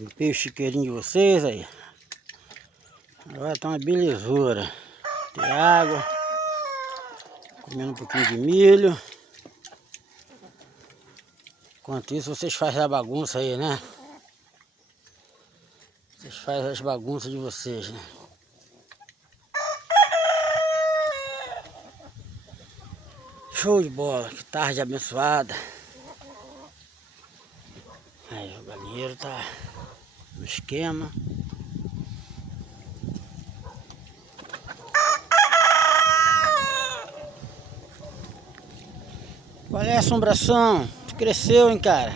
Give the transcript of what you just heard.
Limpei o chiqueirinho de vocês aí. Agora tá uma belezura. Tem água. Comendo um pouquinho de milho. Enquanto isso vocês fazem a bagunça aí, né? Vocês fazem as bagunças de vocês, né? Show de bola, que tarde abençoada. Aí o galinheiro tá no esquema. Qual é a assombração? Cresceu, hein, cara?